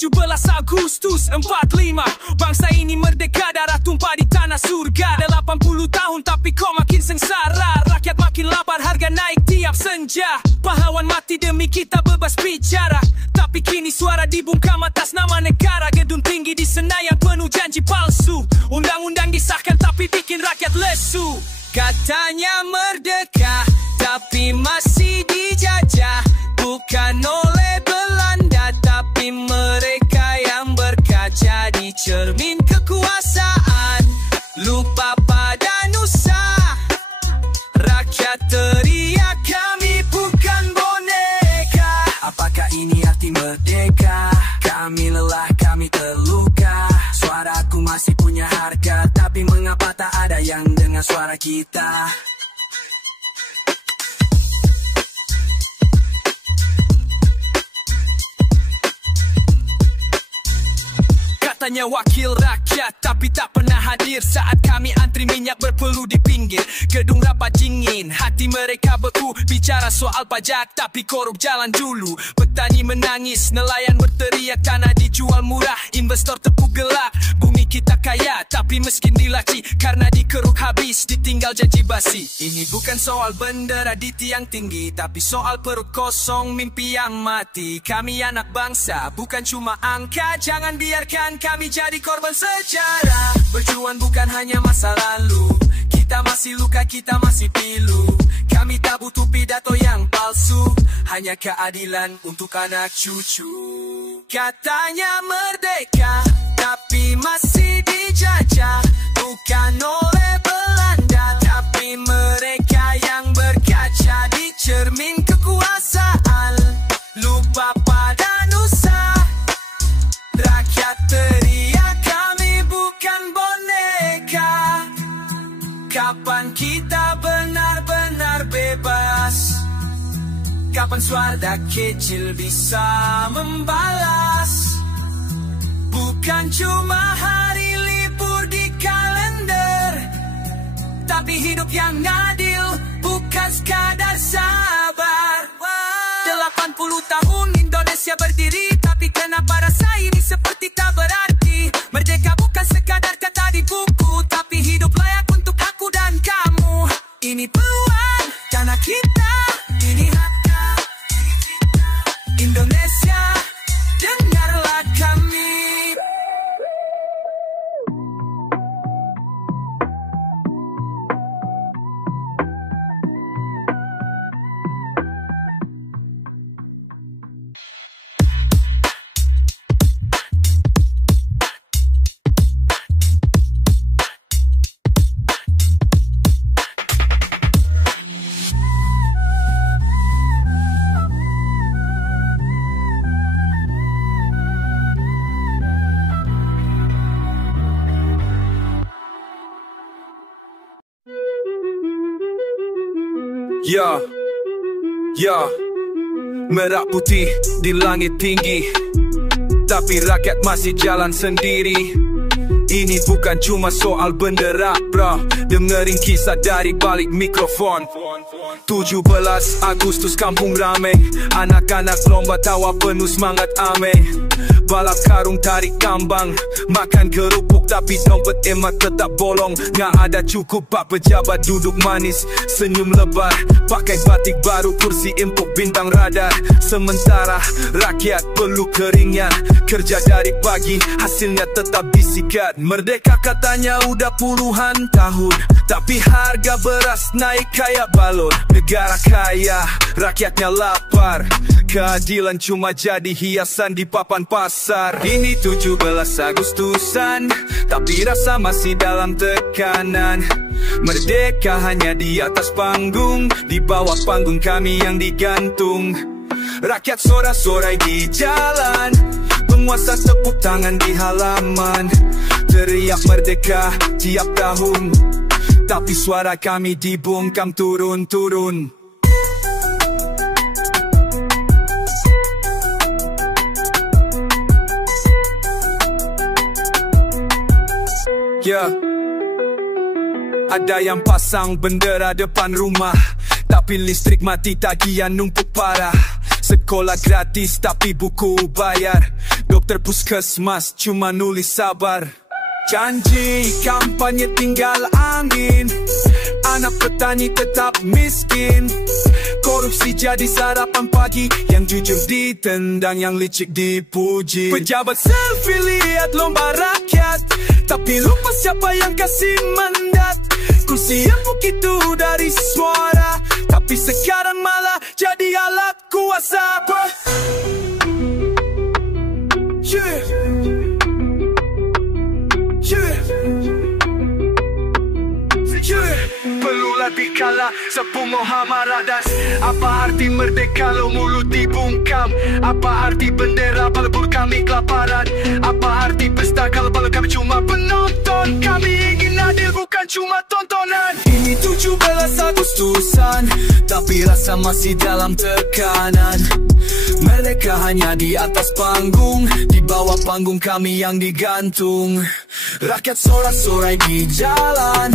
17 Agustus 45, bangsa ini merdeka, darah tumpah di tanah surga. 80 tahun tapi kok makin sengsara, rakyat makin lapar, harga naik tiap senja. Pahlawan mati demi kita bebas bicara, tapi kini suara dibungkam atas nama negara. Gedung tinggi di Senayan penuh janji palsu, undang-undang disahkan tapi bikin rakyat lesu. Katanya merdeka tapi masih dijajah, bukan oleh Belanda tapi mereka yang berkaca di cermin kekuasaan. Lupa pada nusa, rakyat teriak kami bukan boneka. Apakah ini arti merdeka? Kami lelah, kami terluka, suaraku masih punya harga, tapi mengapa tak ada yang dengar suara kita? Katanya wakil rakyat tapi tak pernah hadir saat kami antri minyak berpeluh di pinggir gedung rapat dingin. Hati mereka beku bicara soal pajak tapi korup jalan dulu. Petani menangis, nelayan berteriak, tanah dijual murah, investor tepuk gelak. Bumi kita kaya tapi miskin dilaci karena dikeruk habis, ditinggal janji basi. Ini bukan soal bendera di tiang tinggi tapi soal perut kosong, mimpi yang mati. Kami anak bangsa bukan cuma angka, jangan biarkan kami jadi korban sejarah. Berjuang bukan hanya masa lalu, kita masih luka, kita masih pilu. Kami tak butuh pidato yang palsu, hanya keadilan untuk anak cucu. Katanya merdeka tapi masih dijajah, bukan oleh Belanda tapi mereka yang berkaca di cermin kekuasaan. Lupa pada nusa, rakyat teriak kami bukan boneka. Kapan kita benar-benar bebas? Kapan suara kecil bisa membalas? Bukan cuma hari libur di kalender, tapi hidup yang adil, bukan sekadar sabar. 80 tahun Indonesia berdiri, tapi kenapa rasa ini seperti tak berarti? Merdeka bukan sekadar kata di buku, tapi hidup layak untuk aku dan kamu. Ini peluang tanah kita, ini hak Indonesia, dengarlah kami. Ya, merah putih di langit tinggi, tapi rakyat masih jalan sendiri. Ini bukan cuma soal bendera, bro. Dengerin kisah dari balik mikrofon. 17 Agustus kampung ramai, anak-anak lomba tawa penuh semangat ame. Balap karung tarik kambang, makan kerupuk tapi dompet emak tetap bolong. Nggak ada cukup pak pejabat duduk manis, senyum lebar, pakai batik baru, kursi empuk bintang radar. Sementara rakyat perlu keringnya, kerja dari pagi hasilnya tetap disikat. Merdeka katanya udah puluhan tahun, tapi harga beras naik kayak balon. Negara kaya, rakyatnya lapar, keadilan cuma jadi hiasan di papan pasar. Ini 17 Agustusan, tapi rasa masih dalam tekanan. Merdeka hanya di atas panggung, di bawah panggung kami yang digantung. Rakyat sorak-sorai di jalan, penguasa tepuk tangan di halaman. Teriak merdeka tiap tahun, tapi suara kami dibungkam turun-turun. Ada yang pasang bendera depan rumah, tapi listrik mati, tagihan numpuk parah. Sekolah gratis tapi buku bayar. Dokter puskesmas cuma nulis sabar. Janji kampanye tinggal angin. Anak petani tetap miskin. Korupsi jadi sarapan pagi. Yang jujur ditendang, yang licik dipuji. Pejabat selfie lihat lomba rakyat, tapi lupa siapa yang kasih mandat. Kursi yang begitu dari suara, tapi sekarang malah jadi alat kuasa. Perlulah dikala sepuh Muhammad Radas. Apa arti merdeka lo mulut dibungkam? Apa arti bendera balbur kami kelaparan? Apa arti pesta kalau kami cuma penonton? Kami ingin adil bukan cuma tontonan. Ini 17 Agustusan, tapi rasa masih dalam tekanan. Mereka hanya di atas panggung, di bawah panggung kami yang digantung. Rakyat sorak-sorai di jalan,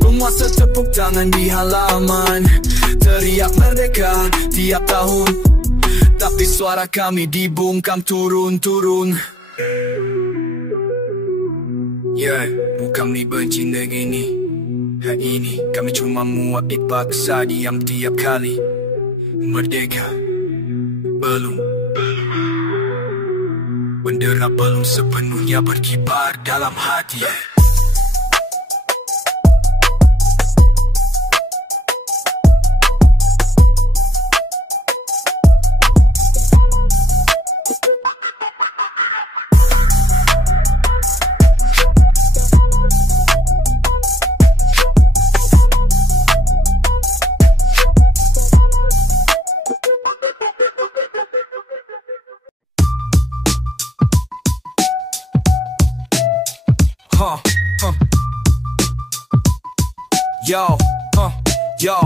penguasa tepuk tangan di halaman. Teriak merdeka tiap tahun, tapi suara kami dibungkam turun-turun. Bukan ni benci negeri ini. Hari ini kami cuma muat dipaksa diam tiap kali. Merdeka belum, bendera belum sepenuhnya berkibar dalam hati. Yo,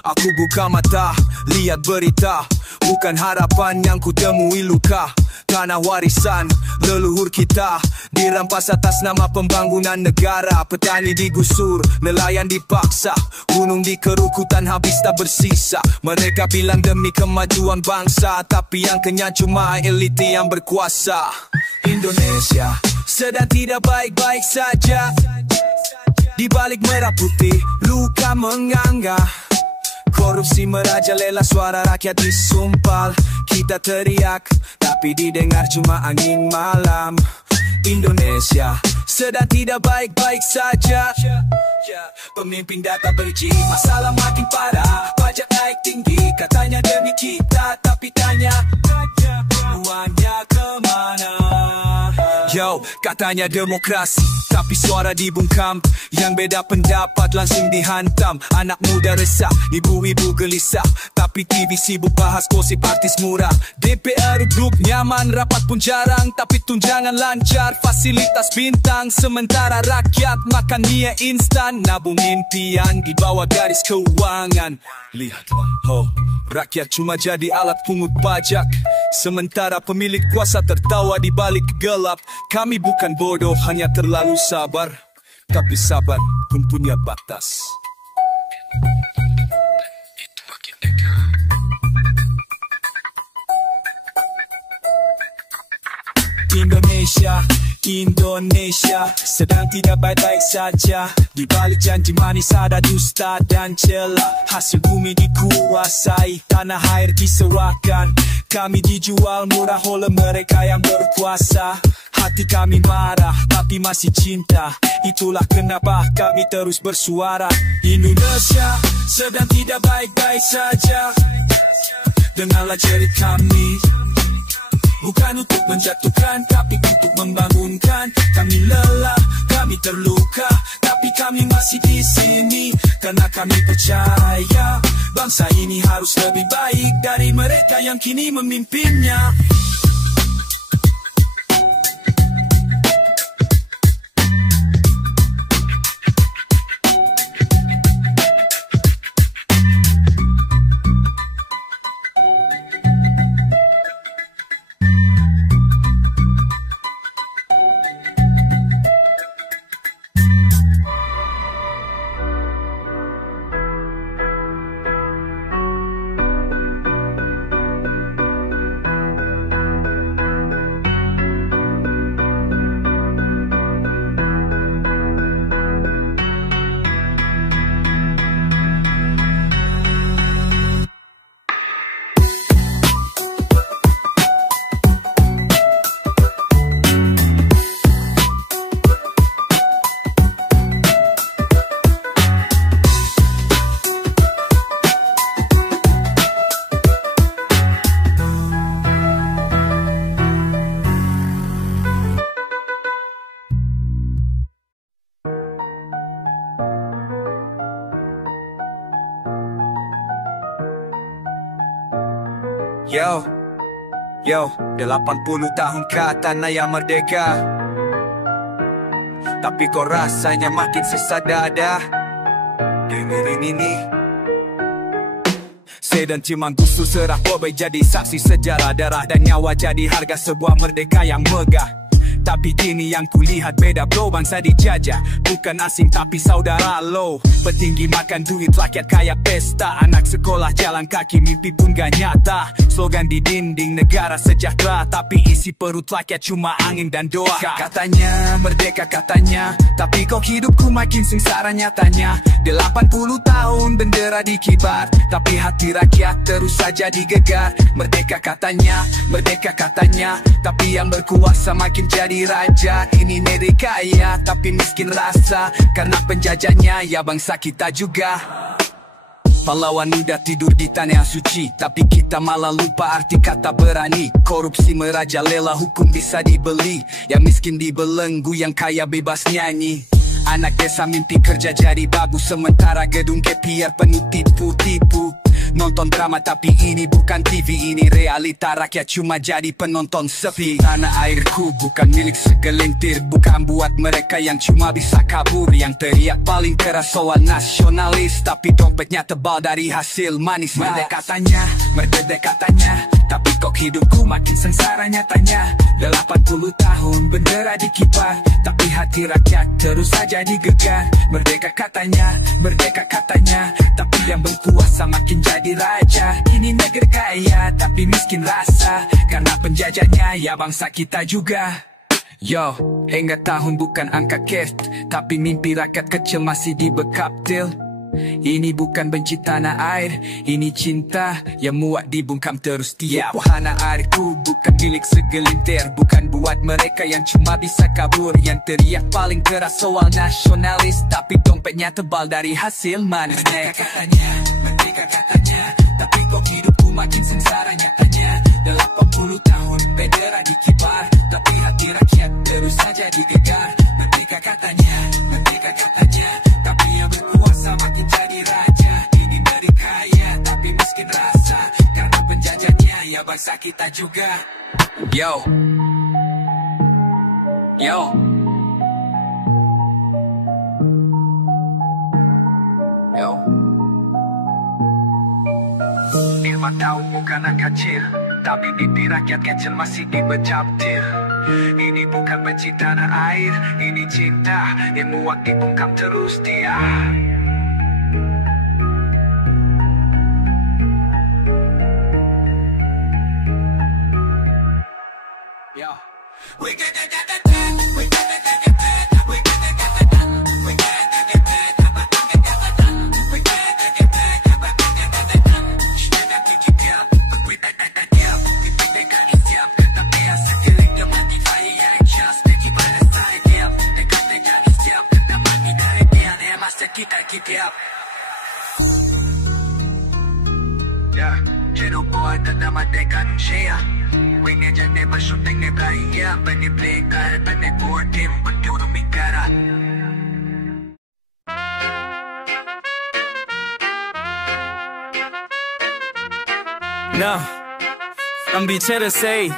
aku buka mata, lihat berita. Bukan harapan yang ku temui luka. Tanah warisan leluhur kita dirampas atas nama pembangunan negara. Petani digusur, nelayan dipaksa, gunung dikeruk, hutan habis tak bersisa. Mereka bilang demi kemajuan bangsa, tapi yang kenyang cuma elit yang berkuasa. Indonesia sedang tidak baik-baik saja. Di balik merah putih, luka menganga. Korupsi merajalela, suara rakyat disumpal. Kita teriak, tapi didengar cuma angin malam. Indonesia sedang tidak baik-baik saja. Pemimpin data berizin, masalah makin parah. Pajak naik tinggi, katanya demi kita, tapi tanya uangnya kemana? Yo, katanya demokrasi, tapi suara dibungkam. Yang beda pendapat langsung dihantam. Anak muda resah, ibu-ibu gelisah, tapi TV sibuk bahas gosip artis murah. DPR duduk nyaman, rapat pun jarang, tapi tunjangan lancar, fasilitas bintang. Sementara rakyat makan mie instan, nabung impian di bawah garis keuangan. Lihat, rakyat cuma jadi alat pungut pajak, sementara pemilik kuasa tertawa di balik gelap. Kami bukan bodoh, hanya terlalu sabar, tapi sabar pun punya batas. Itu makin dekat. Indonesia sedang tidak baik-baik saja. Di balik janji manis ada dusta dan celah. Hasil bumi dikuasai, tanah air diserahkan. Kami dijual murah oleh mereka yang berkuasa. Hati kami marah, tapi masih cinta. Itulah kenapa kami terus bersuara. Indonesia sedang tidak baik-baik saja. Dengarlah jerit kami, bukan untuk menjatuhkan, tapi untuk membangunkan. Kami lelah, kami terluka, tapi kami masih di sini karena kami percaya bangsa ini harus lebih baik dari mereka yang kini memimpinnya. Yo, 80 tahun kata Naya merdeka, tapi kok rasanya makin susah dada. Dengerin ini. Sedan Cimanggusu serah Bobai jadi saksi sejarah. Darah dan nyawa jadi harga sebuah merdeka yang megah. Tapi kini yang kulihat beda bro, bangsa dijajah bukan asing tapi saudara lo. Petinggi makan duit, rakyat kaya pesta. Anak sekolah jalan kaki, mimpi pun gak nyata. Slogan di dinding negara sejahtera, tapi isi perut rakyat cuma angin dan doa. Katanya merdeka katanya, tapi kok hidupku makin sengsara nyatanya. 80 tahun bendera dikibar, tapi hati rakyat terus saja digegar. Merdeka katanya, tapi yang berkuasa makin jadi raja. Ini negeri kaya tapi miskin rasa, karena penjajahnya ya bangsa kita juga. Pahlawan muda tidur di tanah suci, tapi kita malah lupa arti kata berani. Korupsi merajalela, hukum bisa dibeli. Yang miskin dibelenggu, yang kaya bebas nyanyi. Anak desa mimpi kerja jadi babu, sementara gedung KPR penuh tipu-tipu. Nonton drama tapi ini bukan TV, ini realita rakyat cuma jadi penonton sepi. Tanah airku bukan milik segelintir, bukan buat mereka yang cuma bisa kabur. Yang teriak paling keras soal nasionalis, tapi dompetnya tebal dari hasil manis. Merdeka katanya, tapi kok hidupku makin sengsara nyatanya. 80 tahun bendera dikibar, tapi hati rakyat terus saja digegar. Merdeka katanya, tapi yang berkuasa makin jadi raja. Ini negeri kaya tapi miskin rasa, karena penjajahnya ya bangsa kita juga. Yo, hingga tahun bukan angka cash, tapi mimpi rakyat kecil masih dibekap til. Ini bukan benci tanah air, ini cinta yang muak dibungkam terus tiap. Wahana airku bukan milik segelintir, bukan buat mereka yang cuma bisa kabur. Yang teriak paling keras soal nasionalis, tapi dompetnya tebal dari hasil manis. Merdeka katanya, tapi kok hidupku makin sengsara nyatanya. 80 tahun bendera dikibar, tapi hati rakyat terus saja digegar. Merdeka katanya, tapi yang berkuasa makin jadi raja. Ini negeri kaya tapi miskin rasa, karena penjajahnya ya bangsa kita juga. Yo. Lima tahun bukan angka kecil, tapi mimpi rakyat kecil masih dibecaptil. Ini bukan benci tanah air, ini cinta yang muak dibungkam terus dia. Quiero poder dar más de canchea. Wingnya jadi bersyuting di bahia, peniplikar, penipurtim, berdua mi cara. Nah, ang bicara say,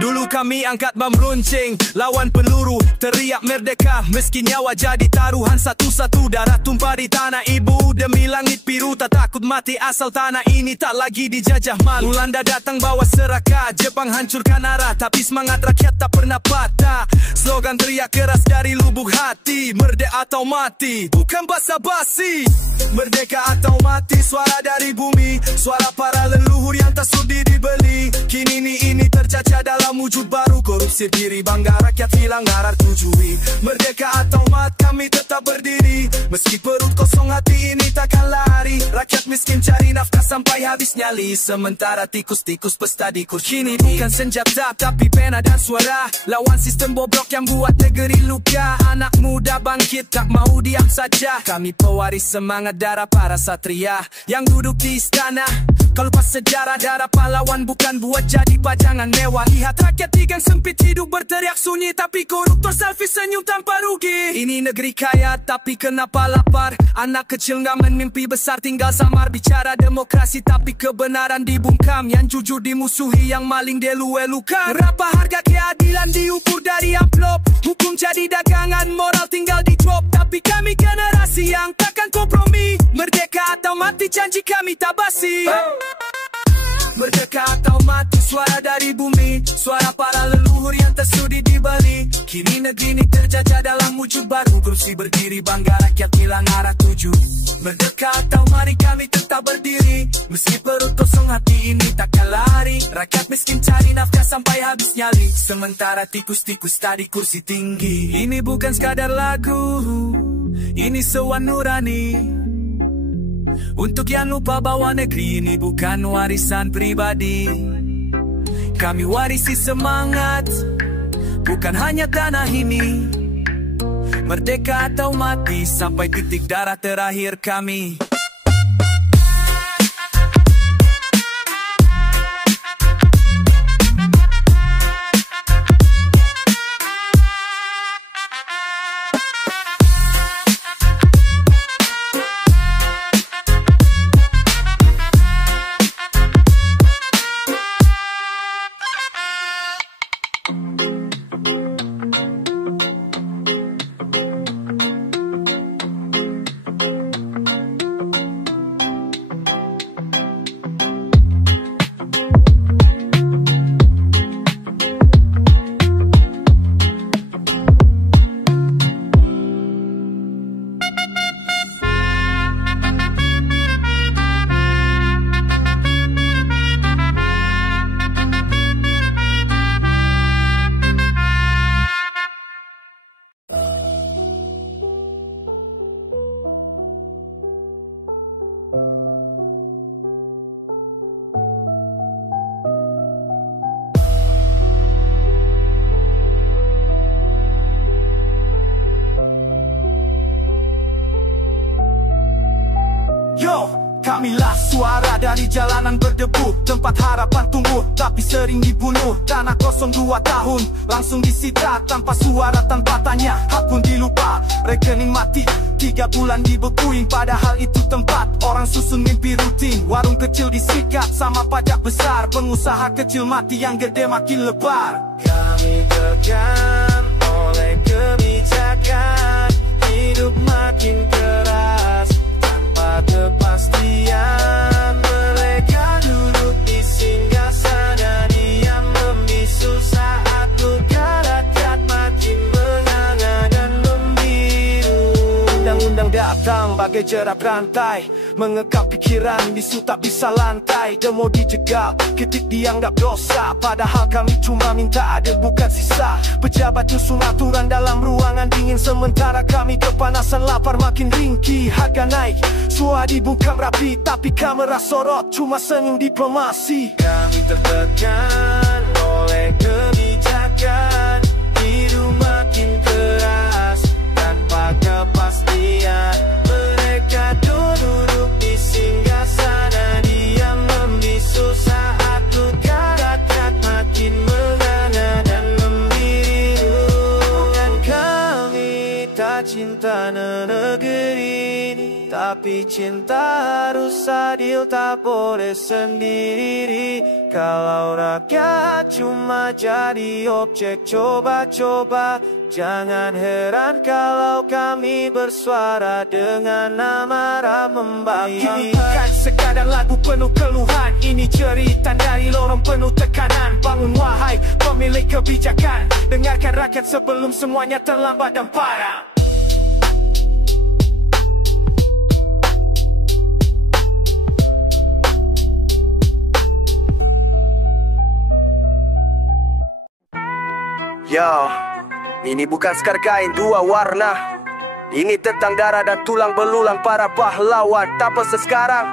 dulu kami angkat bam runcing, lawan peluru, teriak merdeka, meski nyawa jadi taruhan satu-satu. Darah tumpah di tanah ibu, demi langit biru, tak takut mati asal tanah ini tak lagi dijajah malu. Belanda datang bawa serakah, Jepang hancurkan arah, tapi semangat rakyat tak pernah patah. Slogan teriak keras dari lubuk hati, merdeka atau mati, bukan basa-basi. Merdeka atau mati, suara dari bumi, suara para leluhur yang tak sudi dibeli. Kini ini tercacah dalam wujud baru, korupsi diri, bangga rakyat hilang harar tujui. Merdeka atau mat, kami tetap berdiri, meski perut kosong hati ini takkan lari. Rakyat miskin cari nafkah sampai habis nyali, sementara tikus-tikus pesta di kursi. Ini bukan senjata tapi pena dan suara, lawan sistem bobrok yang buat negeri luka. Anak muda bangkit, tak mau diam saja. Kami pewaris semangat darah para satria yang duduk di istana. Kalau pas sejarah, darah pahlawan bukan buat jadi pajangan mewah. Lihat rakyat di gang sempit hidup berteriak sunyi, tapi koruptor selfie senyum tanpa rugi. Ini negeri kaya tapi kenapa lapar? Anak kecil ngamen mimpi besar tinggal samar. Bicara demokrasi tapi kebenaran dibungkam. Yang jujur dimusuhi, yang maling dielu-elukan. Berapa harga keadilan diukur dari amplop? Hukum jadi dagangan, moral tinggal di drop. Tapi kami generasi yang takkan kompromi. Merdeka atau mati, janji kami tak basi. Merdeka atau mati, suara dari bumi, suara para leluhur yang tersudi dibeli. Kini negeri ini terjajah dalam wujud baru. Kursi berdiri, bangga rakyat hilang arah tuju. Merdeka atau mari kami tetap berdiri. Meski perut kosong, hati ini takkan lari. Rakyat miskin cari nafkah sampai habis nyali, sementara tikus-tikus tadi kursi tinggi. Ini bukan sekadar lagu, ini sewan nurani. Untuk yang lupa bahwa negeri ini bukan warisan pribadi. Kami warisi semangat, bukan hanya tanah ini. Merdeka atau mati, sampai titik darah terakhir kami. Kamilah suara dari jalanan berdebu, tempat harapan tumbuh tapi sering dibunuh. Tanah kosong 2 tahun langsung disita, tanpa suara, tanpa tanya, hak pun dilupa. Rekening mati 3 bulan dibekuin, padahal itu tempat orang susun mimpi rutin. Warung kecil disikat sama pajak besar, pengusaha kecil mati, yang gede makin lebar. Kami tekan oleh kebijakan, hidup makin keras tanpa kepastian. Mereka duduk di singgasana, diam membisu saat luka rakyat makin menganga dan membiru. Undang-undang datang bagai jerat rantai, mengekang pikiran, bisu tak bisa lantai. Demo dijegal, kritik dianggap dosa, padahal kami cuma minta adil bukan sisa. Pejabat nyusun aturan dalam ruangan dingin, sementara kami kepanasan lapar makin ringkih. Harga naik, suara dibungkam rapi, tapi kamera sorot cuma senyum diplomasi. Kami tertekan oleh kebijakan, hidup makin keras tanpa kepastian. Mereka duduk di singgasana, diam membisu saat luka rakyat makin menganga dan membiru. Dan kami tak cinta negeri ini, tapi cinta harus adil, tak boleh sendiri. Kalau rakyat cuma jadi objek coba-coba, jangan heran kalau kami bersuara dengan amarah membara. Ini bukan sekadar lagu penuh keluhan, ini cerita dari lorong penuh tekanan. Bangun wahai pemilik kebijakan, dengarkan rakyat sebelum semuanya terlambat dan parah. Yo, ini bukan sekadar kain 2 warna. Ini tentang darah dan tulang belulang para pahlawan tanpa sekarang.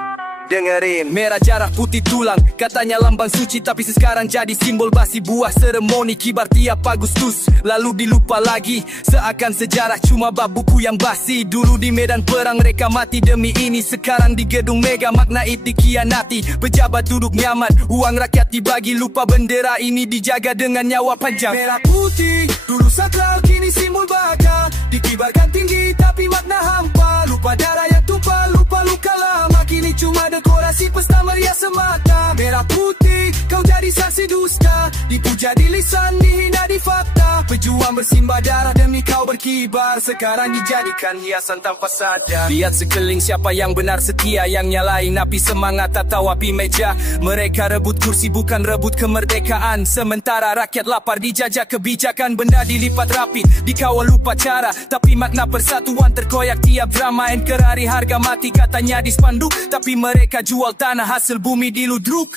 dengerin. Merah jarah putih tulang, katanya lambang suci, tapi sekarang jadi simbol basi. Buah seremoni kibar tiap Agustus, lalu dilupa lagi, seakan sejarah cuma bab buku yang basi. Dulu di medan perang mereka mati demi ini, sekarang di gedung mega makna itu dikhianati. Pejabat duduk nyaman, uang rakyat dibagi, lupa bendera ini dijaga dengan nyawa panjang. Merah putih, dulu sakral kini simbol baka, dikibarkan tinggi tapi makna hampa. Lupa darah yang tumpah, lupa luka lama, kini cuma dekorasi pesta meriah semata. Merah putih, kau jadi saksi dusta, dipuja di lisan, dihina di fakta. Pejuang bersimbah darah demi kau berkibar, sekarang dijadikan hiasan tanpa sadar. Lihat sekeliling siapa yang benar setia, yang nyalain api semangat atau api meja. Mereka rebut kursi bukan rebut kemerdekaan, sementara rakyat lapar dijajah kebijakan. Benda dilipat rapi, dikawal lupa cara, tapi makna persatuan terkoyak tiap drama. Anchor hari harga mati katanya di spanduk, tapi mereka jual tanah hasil bumi di ludruk.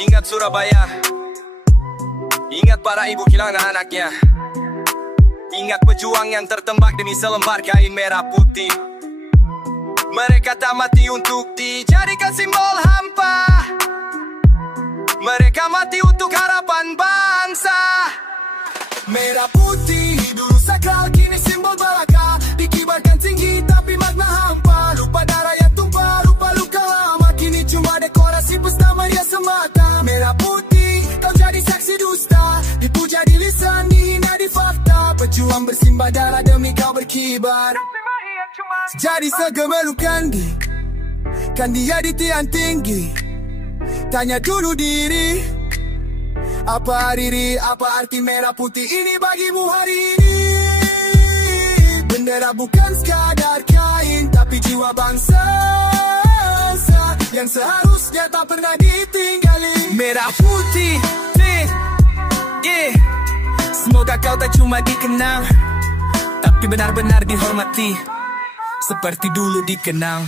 Ingat Surabaya, ingat para ibu kehilangan anaknya, ingat pejuang yang tertembak demi selembar kain merah putih. Mereka tak mati untuk dijadikan simbol hampa, mereka mati untuk harapan bangsa. Merah putih, dulu sakral kini simbol balaka, dikibarkan tinggi tapi makna hampa. Lupa darah yang tumpah, lupa luka lama, kini cuma dekorasi pesta meriah semata. Merah putih, kau jadi saksi dusta, dipuja di lisan, dihina di fakta. Pejuang bersimbah darah demi kau berkibar, jadi segemeluk kandi, kan dia di tiang tinggi. Tanya dulu diri, apa diri, apa arti merah putih ini bagimu hari ini? Bendera bukan sekadar kain, tapi jiwa bangsa yang seharusnya tak pernah ditinggali. Merah putih, yeah. Semoga kau tak cuma dikenang, tapi benar-benar dihormati, seperti dulu dikenang.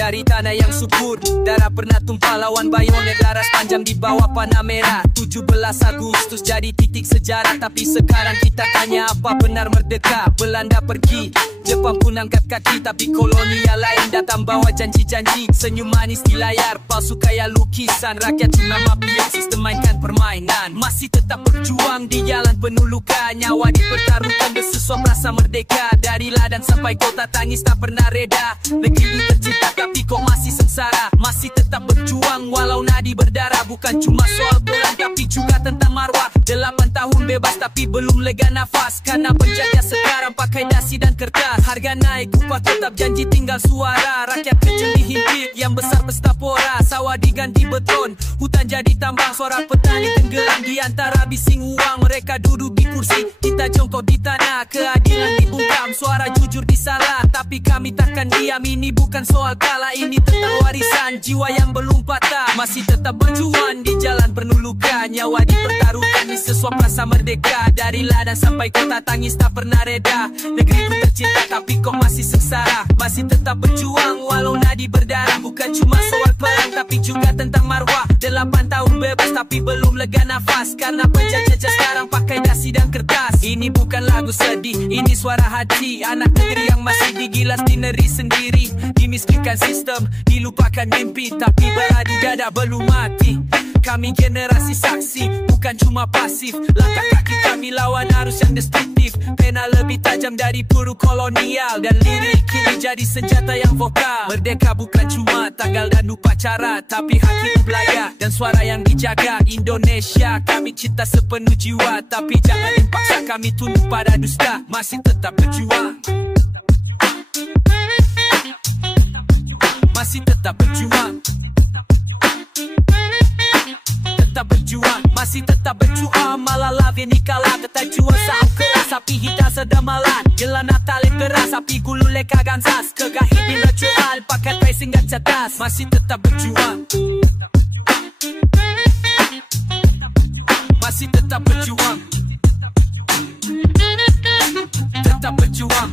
Dari tanah yang subur, darah pernah tumpah lawan bayonet, laras panjang di bawah panah merah. 17 Agustus jadi titik sejarah, tapi sekarang kita tanya apa benar merdeka? Belanda pergi, Jepang pun angkat kaki, tapi kolonial lain datang bawa janji-janji. Senyum manis di layar, palsu kayak lukisan. Rakyat cuma mafia, sistem mainkan permainan. Masih tetap berjuang di jalan penuh luka, nyawa dipertaruhkan bersesuap rasa merdeka. Dari ladang sampai kota tangis tak pernah reda. Negeri tercinta tapi kok masih sengsara. Masih tetap berjuang walau nadi berdarah. Bukan cuma soal perang tapi juga tentang marwah. 8 tahun bebas tapi belum lega nafas, karena penjajah sekarang pakai dasi dan kertas. Harga naik, upah tetap, janji tinggal suara. Rakyat kecil dihimpit, yang besar pesta pora. Sawah diganti beton, hutan jadi tambang. Suara petani tenggelam di antara bising uang. Mereka duduk di kursi, kita jongkok di tanah. Keadilan dibungkam, suara jujur disalah. Tapi kami takkan diam, ini bukan soal kalah. Ini tentang warisan jiwa yang belum patah. Masih tetap berjuang di jalan penuh luka, nyawa dipertaruhkan di sesuap rasa merdeka. Dari ladang sampai kota tangis tak pernah reda. Negeriku tercinta tapi kok masih sengsara. Masih tetap berjuang walau nadi berdarah. Bukan cuma soal perang tapi juga tentang marwah. 8 tahun bebas tapi belum lega nafas, karena penjajah sekarang pakai dasi dan kertas. Ini bukan lagu sedih, ini suara hati. Anak negeri yang masih digilas di negeri sendiri. Dimiskinkan sistem, dilupakan mimpi, tapi beradu dada belum mati. Kami generasi saksi, bukan cuma pasif. Langkah kaki kami lawan arus yang destruktif. Pena lebih tajam dari peluru kolonial, dan lirik kini jadi senjata yang vokal. Merdeka bukan cuma tanggal dan upacara, tapi hati belajar dan suara yang dijaga. Indonesia kami cinta sepenuh jiwa, tapi jangan dipaksa kami tunduk pada dusta. Masih tetap berjuang, masih tetap berjuang. berjuang, masih tetap berjuang. Malah love ni kalah kata juang saat keras. Api hitam sedang malan, gila Natal keras. Api gulu leka gansas, kegahit ni racual. Pakai tracing dan catas, masih tetap berjuang. Masih tetap berjuang. Tetap berjuang.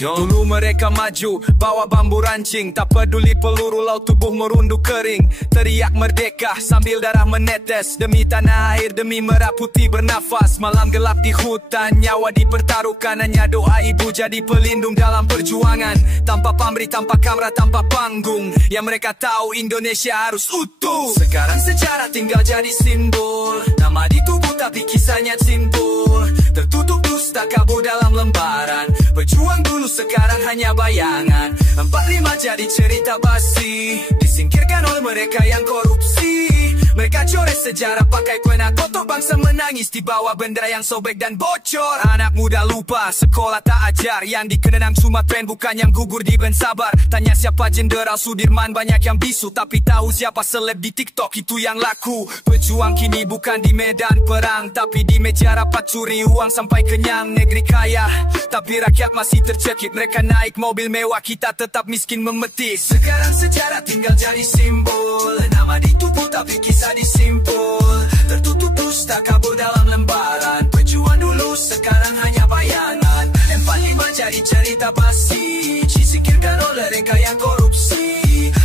Dulu mereka maju, bawa bambu rancing. Tak peduli peluru laut tubuh merunduk kering. Teriak merdeka sambil darah menetes. Demi tanah air, demi merah putih bernafas. Malam gelap di hutan, nyawa dipertaruhkan. Hanya doa ibu jadi pelindung dalam perjuangan. Tanpa pamrih, tanpa kamera, tanpa panggung. Yang mereka tahu Indonesia harus utuh. Sekarang sejarah tinggal jadi simbol. Nama di tubuh tapi kisahnya simpul. Tertutup dusta kabur dalam lembaran. Berjuang dulu sekarang hanya bayangan. 45 jadi cerita basi. Disingkirkan oleh mereka yang korupsi. Mereka coret sejarah pakai pena kotor. Bangsa menangis di bawah bendera yang sobek dan bocor. Anak muda lupa sekolah tak ajar. Yang dikenang cuma tren bukan yang gugur di Ben Sabar. Tanya siapa Jenderal Sudirman, banyak yang bisu. Tapi tahu siapa seleb di TikTok, itu yang laku. Pejuang kini bukan di medan perang, tapi di meja rapat curi uang sampai kenyang. Negeri kaya tapi rakyat masih tercekik. Mereka naik mobil mewah, kita tetap miskin memetis. Sekarang sejarah tinggal jadi simbol. Nama di tubuh tapi kisah disimpul. Tertutup dusta kabur dalam lembaran. Pejuang dulu sekarang hanya bayangan. 45 jadi cerita basi. Disingkirkan oleh mereka yang korupsi.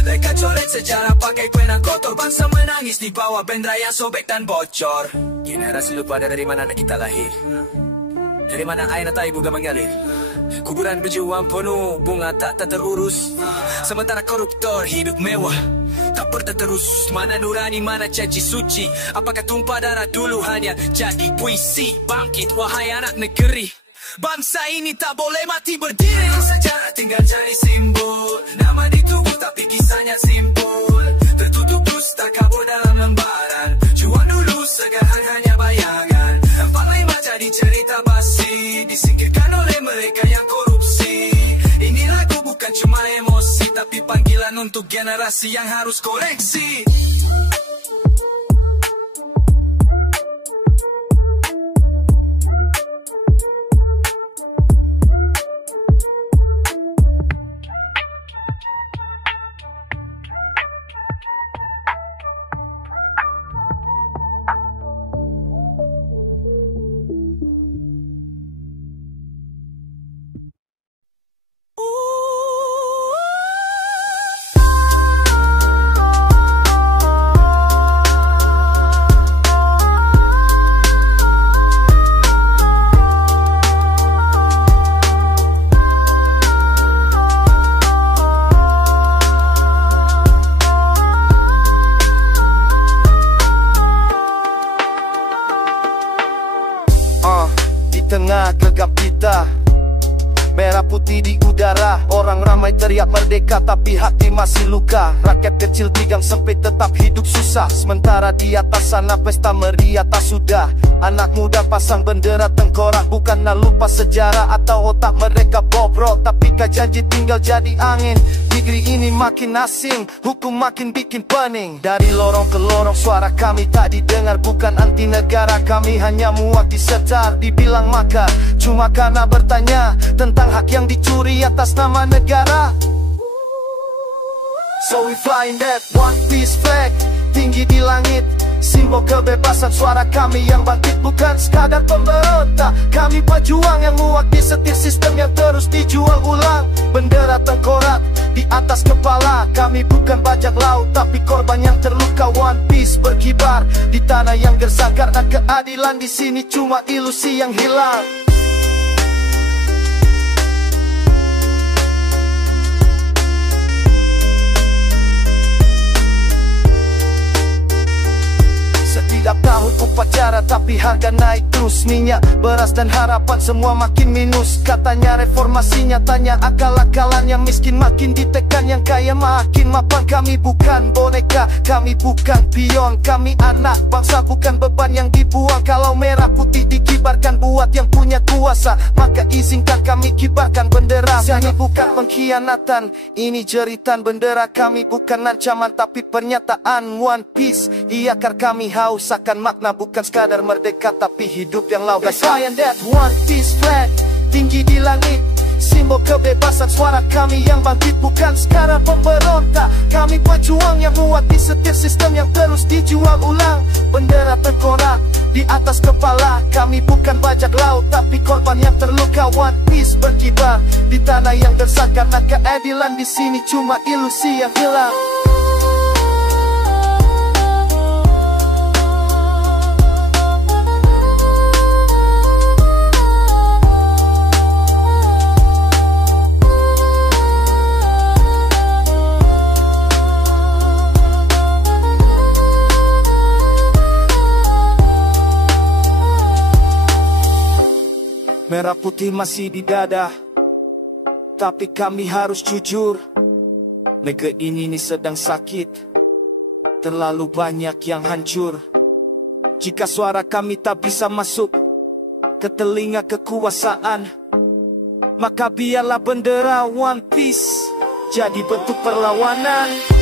Mereka coret sejarah pakai pena kotor. Bangsa menangis di bawah bendera yang sobek dan bocor. Generasi lupa dari mana anak kita lahir. Dari mana air mata ibu gak mengalir. Kuburan berjuang penuh bunga tak terurus. Sementara koruptor hidup mewah tak terus. Mana nurani, mana janji suci. Apakah tumpah darah dulu hanya jadi puisi. Bangkit wahai anak negeri. Bangsa ini tak boleh mati berdiri. Sejarah tinggal jadi simbol. Nama di tubuh tapi kisahnya simpul. Tertutup dusta kabur dalam lembaran. Juang dulu sekarang hanya bayangan. 45 jadi cerita basi. Disingkirkan oleh mereka yang korupsi. Ini lagu bukan cuma emosi, tapi panggilan untuk generasi yang harus koreksi. Merah putih di udara, orang ramai teriak merdeka tapi hati masih luka. Rakyat kecil di gang sempit tetap hidup susah. Sementara di atas sana pesta meriah tak sudah. Anak muda pasang bendera tengkorak, bukanlah lupa sejarah atau otak mereka bobrok. Tapi janji tinggal jadi angin. Negeri ini makin asing, hukum makin bikin pening. Dari lorong ke lorong suara kami tak didengar. Bukan anti negara, kami hanya muak disetar, dibilang makar. Cuma karena bertanya tentang hak yang dicuri atas nama negara. So we flying that one piece flag, tinggi di langit, simbol kebebasan. Suara kami yang bangkit, bukan sekadar pemberontak. Kami pejuang yang muak di setir sistem yang terus dijual ulang. Bendera tengkorak di atas kepala, kami bukan bajak laut tapi korban yang terluka. One piece berkibar di tanah yang gersang, karena keadilan di sini cuma ilusi yang hilang. tapi harga naik terus. Minyak, beras dan harapan semua makin minus. Katanya reformasi, nyatanya akal-akalan. Yang miskin makin ditekan, yang kaya makin mapan. Kami bukan boneka, kami bukan pion. Kami anak bangsa, bukan beban yang dibuang. Kalau merah putih dikibarkan buat yang punya kuasa, maka izinkan kami kibarkan bendera. Ini bukan pengkhianatan, ini jeritan bendera. Kami bukan ancaman tapi pernyataan. One Piece, iakar kami haus akan makna. Bukan sekadar merdeka tapi hidup yang laut. I am that One Piece flag, tinggi di langit, simbol kebebasan. Suara kami yang bangkit, bukan sekarang pemberontak. Kami pejuang yang muat di setiap sistem yang terus dijual ulang. Bendera tengkorak di atas kepala. Kami bukan bajak laut tapi korban yang terluka. One Piece berkibar di tanah yang gersang, karena keadilan di sini cuma ilusi yang hilang. Merah putih masih di dada, tapi kami harus jujur. Negeri ini sedang sakit, terlalu banyak yang hancur. Jika suara kami tak bisa masuk ke telinga kekuasaan, maka biarlah bendera One Piece jadi bentuk perlawanan.